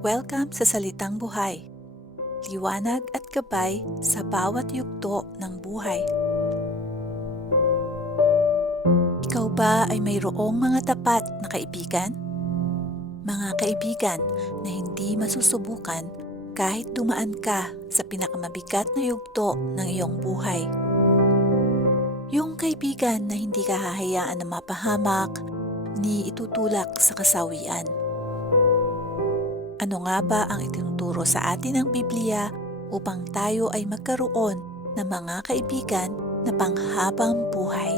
Welcome sa Salitang Buhay. Liwanag at gabay sa bawat yugto ng buhay. Ikaw ba ay mayroong mga tapat na kaibigan? Mga kaibigan na hindi masusubukan kahit dumaan ka sa pinakamabigat na yugto ng iyong buhay. Yung kaibigan na hindi ka hahayaan na mapahamak ni itutulak sa kasawian. Ano nga ba ang itinuturo sa atin ng Biblia upang tayo ay magkaroon ng mga kaibigan na panghabang buhay?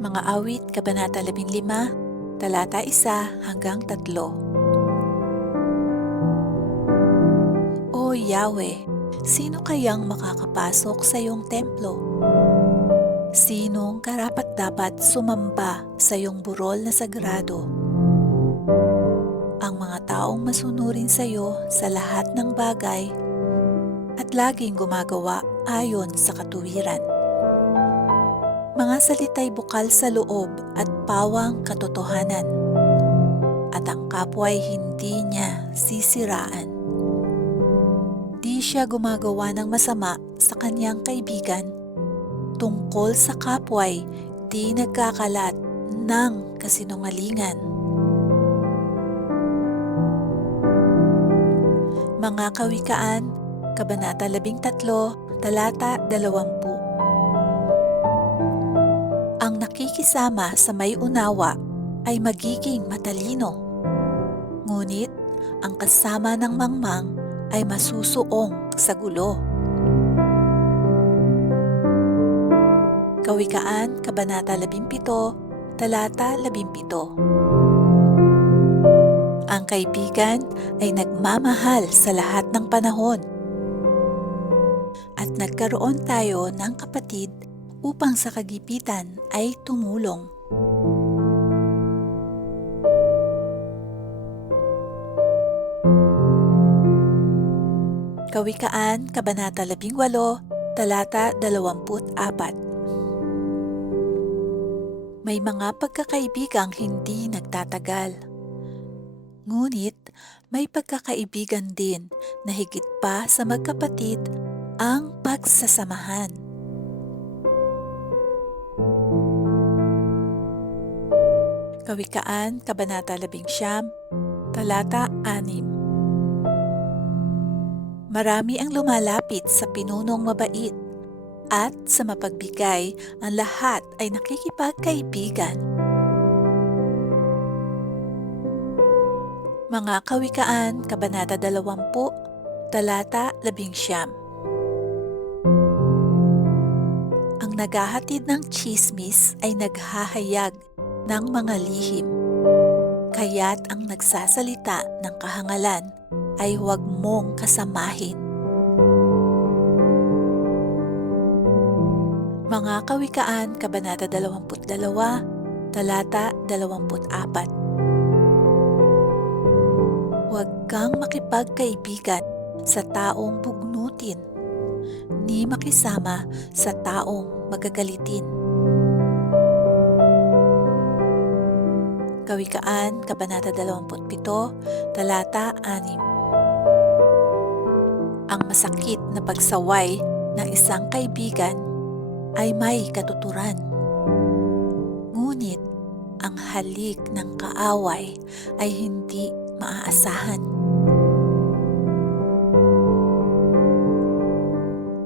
Mga Awit, Kabanata 15, talata 1 hanggang 3. O Yahweh, sino kayang makakapasok sa iyong templo? Sinong karapat-dapat sumamba sa iyong burol na sagrado? Ang mga taong masunurin sa iyo sa lahat ng bagay at laging gumagawa ayon sa katuwiran. Mga salita'y bukal sa loob at pawang katotohanan, at ang kapwa'y hindi niya sisiraan. Di siya gumagawa ng masama sa kanyang kaibigan. Tungkol sa kapwa'y di nagkakalat ng kasinungalingan. Mga Kawikaan, Kabanata 13, talata 20. Ang nakikisama sa may unawa ay magiging matalino, ngunit ang kasama ng mangmang ay masusuong sa gulo. Kawikaan, Kabanata 17, talata 17. Ang kaibigan ay nagmamahal sa lahat ng panahon. At nagkaroon tayo ng kapatid upang sa kagipitan ay tumulong. Kawikaan, Kabanata 18, talata 24. May mga pagkakaibigang hindi nagtatagal. Ngunit may pagkakaibigan din na higit pa sa magkapatid ang pagsasamahan. Kawikaan, Kabanata 19, talata 6. Marami ang lumalapit sa pinunong mabait, at sa mapagbigay ang lahat ay nakikipagkaibigan. Mga Kawikaan, Kabanata 20, talata 11. Ang naghahatid ng tsismis ay naghahayag ng mga lihim, kaya't ang nagsasalita ng kahangalan ay huwag mong kasamahin. Mga Kawikaan, Kabanata 22, talata 24. Huwag kang makipagkaibigan sa taong bugnutin, ni makisama sa taong magagalitin. Kawikaan, Kabanata 27, talata 6. Ang masakit na pagsaway ng isang kaibigan ay may katuturan. Ngunit ang halik ng kaaway ay hindi maaasahan.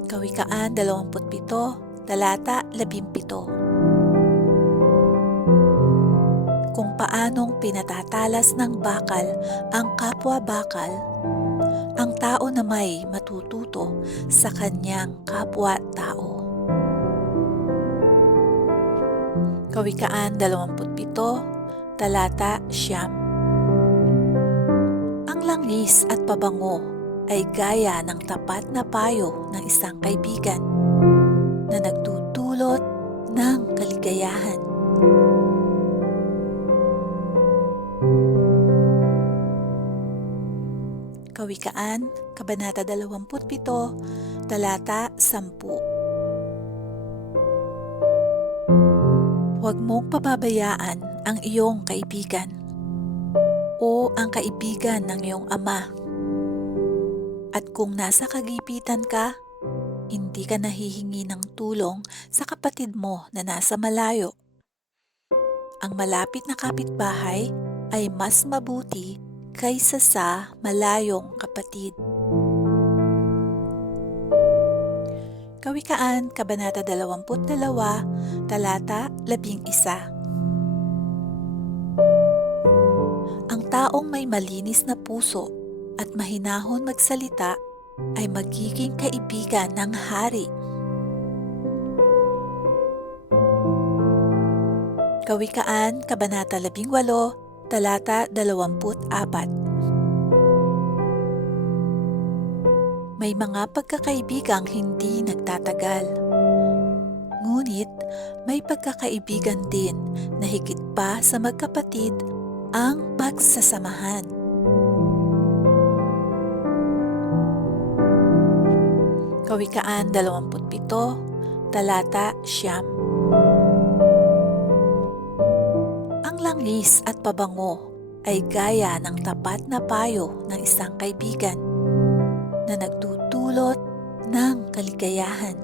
Kawikaan 27, talata 17. Kung paanong pinatatalas ng bakal ang kapwa-bakal, ang tao na may matututo sa kanyang kapwa-tao. Kawikaan 27, talata 9. Ang langis at pabango ay gaya ng tapat na payo ng isang kaibigan na nagdudulot ng kaligayahan. Kawikaan, Kabanata 27, talata 10. Huwag mong pababayaan ang iyong kaibigan o ang kaibigan ng iyong ama. At kung nasa kagipitan ka, hindi ka nahihingi ng tulong sa kapatid mo na nasa malayo. Ang malapit na kapitbahay ay mas mabuti kaysa sa malayong kapatid. Kawikaan, Kabanata 22, Talata 11. Ang taong may malinis na puso at mahinahon magsalita ay magiging kaibigan ng hari. Kawikaan, Kabanata 18, Talata 24. May mga pagkakaibigang hindi nagtatagal. Ngunit may pagkakaibigan din na higit pa sa magkapatid ang pagsasamahan. Kawikaan 27, Talata 9. Ang langis at pabango ay gaya ng tapat na payo ng isang kaibigan na nagdudulot ng kaligayahan.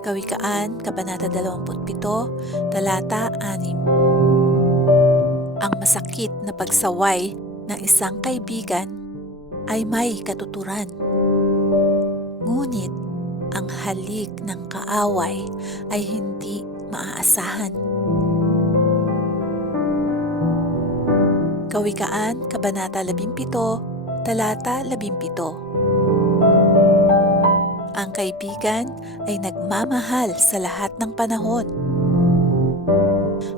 Kawikaan, Kabanata 27, Talata 6. Ang masakit na pagsaway ng isang kaibigan ay may katuturan. Ngunit ang halik ng kaaway ay hindi maaasahan. Kawikaan, Kabanata 17, Talata 17. Ang kaibigan ay nagmamahal sa lahat ng panahon.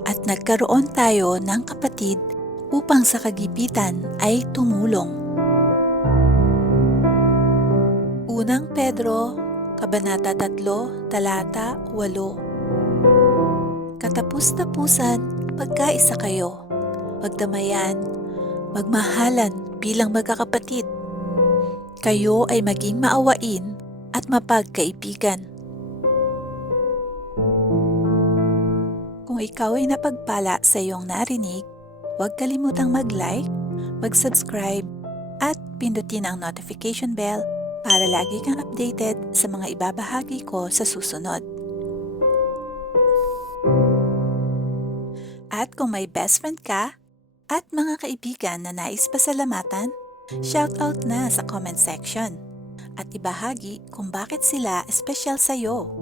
At nagkaroon tayo ng kapatid upang sa kagipitan ay tumulong. Unang Pedro, Kabanata 3, Talata 8. Katapus-tapusan, pagkaisa kayo, magdamayan, magmahalan bilang magkakapatid. Kayo ay maging maawain at mapagkaibigan. Kung ikaw ay napagpala sa iyong narinig, huwag kalimutang mag-like, mag-subscribe, at pindutin ang notification bell para lagi kang updated sa mga ibabahagi ko sa susunod. At kung may best friend ka at mga kaibigan na nais pasalamatan, shoutout na sa comment section at ibahagi kung bakit sila espesyal sa iyo.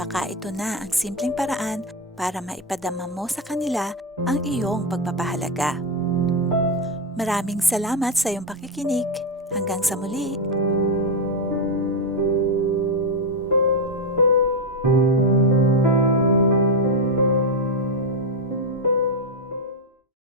Baka ito na ang simpleng paraan para maipadama mo sa kanila ang iyong pagpapahalaga. Maraming salamat sa iyong pakikinig. Hanggang sa muli.